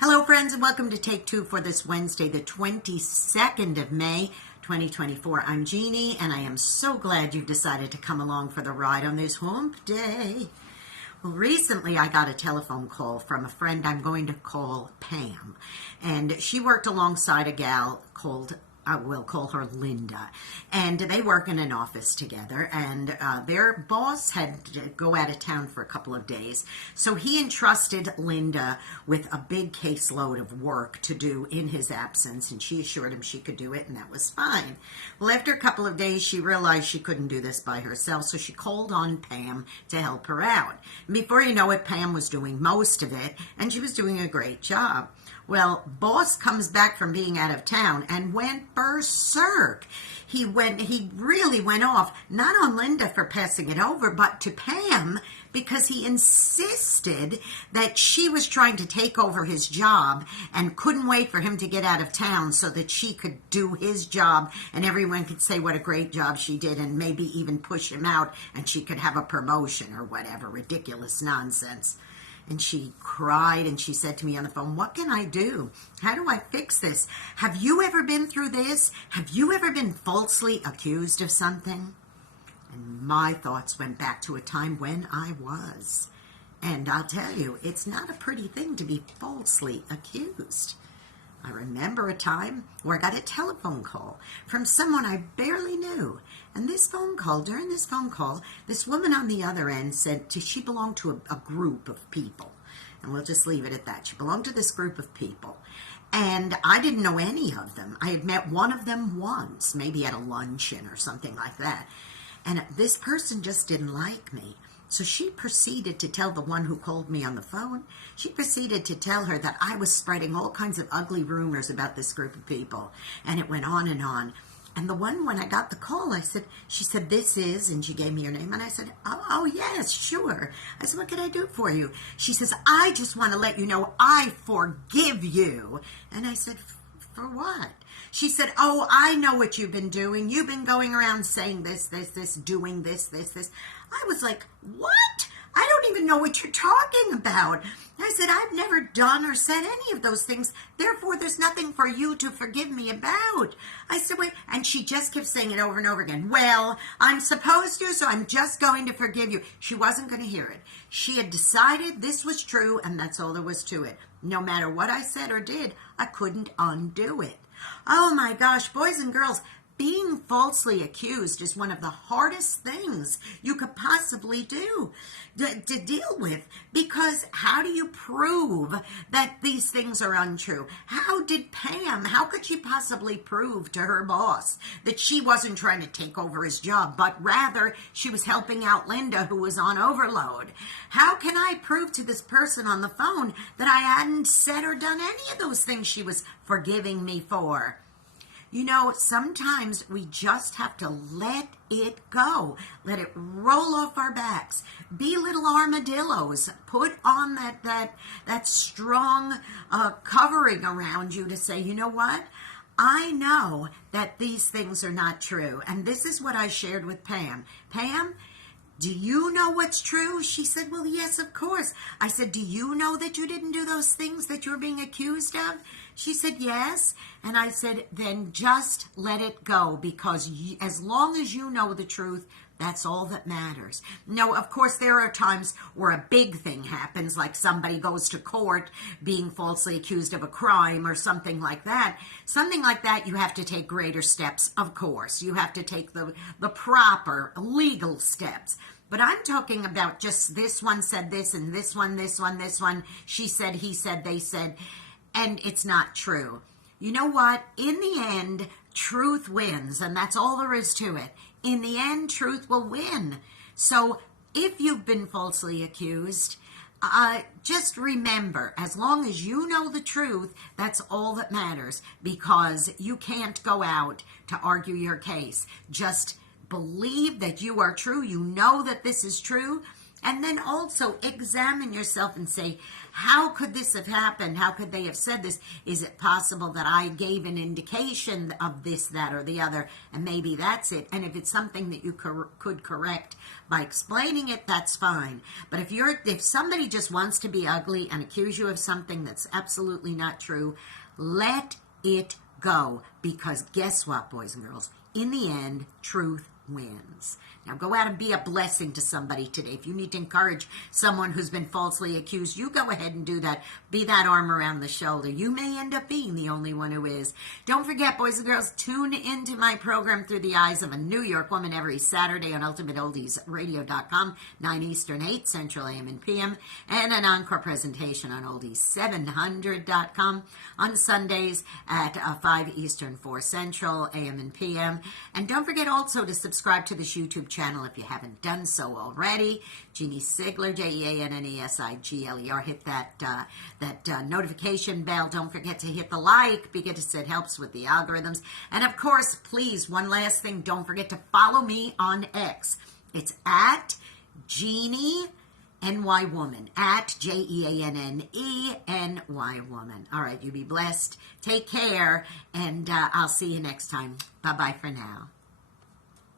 Hello, friends, and welcome to Take Two for this Wednesday, the 22nd of May, 2024. I'm Jeannie, and I am so glad you've decided to come along for the ride on this hump day. Well, recently I got a telephone call from a friend I'm going to call Pam, and she worked alongside a gal called we'll call her Linda, and they work in an office together, and their boss had to go out of town for a couple of days, so he entrusted Linda with a big caseload of work to do in his absence, and she assured him she could do it, and that was fine. Well, after a couple of days, she realized she couldn't do this by herself, so she called on Pam to help her out. And before you know it, Pam was doing most of it, and she was doing a great job. Well, boss comes back from being out of town and went berserk. He really went off, not on Linda for passing it over, but to Pam, because he insisted that she was trying to take over his job and couldn't wait for him to get out of town so that she could do his job and everyone could say what a great job she did and maybe even push him out and she could have a promotion or whatever, ridiculous nonsense. And she cried and she said to me on the phone, "What can I do? How do I fix this? Have you ever been through this? Have you ever been falsely accused of something?" And my thoughts went back to a time when I was. And I'll tell you, it's not a pretty thing to be falsely accused. I remember a time where I got a telephone call from someone I barely knew. And during this phone call, this woman on the other end said she belonged to a group of people. And we'll just leave it at that. She belonged to this group of people. And I didn't know any of them. I had met one of them once, maybe at a luncheon or something like that. And this person just didn't like me. So she proceeded to tell the one who called me on the phone, she proceeded to tell her that I was spreading all kinds of ugly rumors about this group of people. And it went on and on. And the one, when I got the call, she said, "This is," and she gave me her name. And I said, oh yes, sure. I said, "What can I do for you?" She says, "I just want to let you know I forgive you." And I said, "For what?" She said, "Oh, I know what you've been doing. You've been going around saying this, doing this. I was like, "What? I don't even know what you're talking about." I said, "I've never done or said any of those things. Therefore, there's nothing for you to forgive me about." I said, "Wait." And she just kept saying it over and over again. "Well, I'm supposed to, so I'm just going to forgive you." She wasn't going to hear it. She had decided this was true, and that's all there was to it. No matter what I said or did, I couldn't undo it. Oh my gosh, boys and girls, being falsely accused is one of the hardest things you could possibly do to deal with, because how do you prove that these things are untrue? How could she possibly prove to her boss that she wasn't trying to take over his job, but rather she was helping out Linda, who was on overload? How can I prove to this person on the phone that I hadn't said or done any of those things she was forgiving me for? You know, sometimes we just have to let it go. Let it roll off our backs. Be little armadillos. Put on that strong covering around you to say, "You know what? I know that these things are not true." And this is what I shared with Pam. "Pam, do you know what's true?" She said, "Well, yes, of course." I said, "Do you know that you didn't do those things that you're being accused of?" She said, "Yes." And I said, "Then just let it go, because as long as you know the truth, that's all that matters." No, of course, there are times where a big thing happens, like somebody goes to court being falsely accused of a crime or something like that. Something like that, you have to take greater steps, of course. You have to take the proper legal steps. But I'm talking about just this one said this, and this one, she said, he said, they said, and it's not true. You know what? In the end, truth wins, and that's all there is to it. In the end, truth will win. So if you've been falsely accused, just remember, as long as you know the truth, that's all that matters, because you can't go out to argue your case. Just believe that you are true. You know that this is true. And then also examine yourself and say, how could this have happened? How could they have said this? Is it possible that I gave an indication of this, that, or the other, and maybe that's it? And if it's something that you could correct by explaining it, that's fine. But if somebody just wants to be ugly and accuse you of something that's absolutely not true, let it go. Because guess what, boys and girls? In the end, truth wins. Now go out and be a blessing to somebody today. If you need to encourage someone who's been falsely accused, you go ahead and do that. Be that arm around the shoulder. You may end up being the only one who is. Don't forget, boys and girls, tune into my program Through the Eyes of a New York Woman every Saturday on UltimateOldiesRadio.com, 9 Eastern, 8 Central AM and PM, and an encore presentation on Oldies700.com on Sundays at 5 Eastern, 4 Central AM and PM. And don't forget also to subscribe to this YouTube channel if you haven't done so already. Jeanne Sigler, JeanneSigler. Hit that notification bell. Don't forget to hit the like because it helps with the algorithms. And of course, please, one last thing, don't forget to follow me on X. It's at Jeanne NY Woman, at JeanneNY Woman. All right, you be blessed. Take care, and I'll see you next time. Bye-bye for now.